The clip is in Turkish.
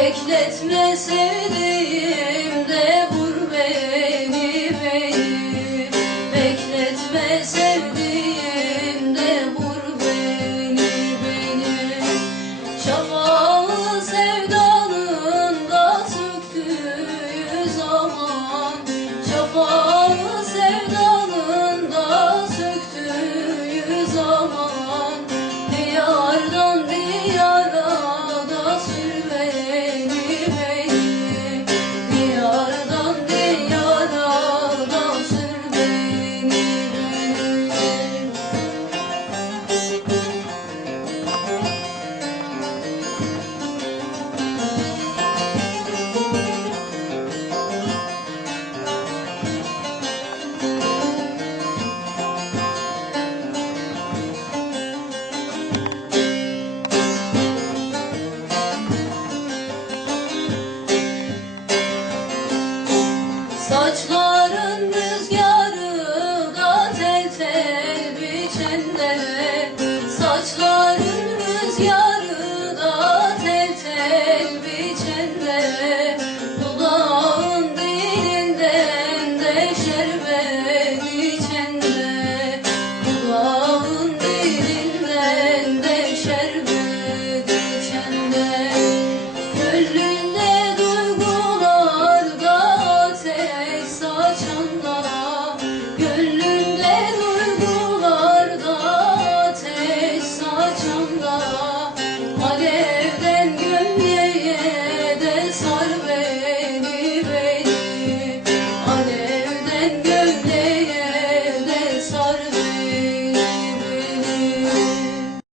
Bekletme sevdiğimde.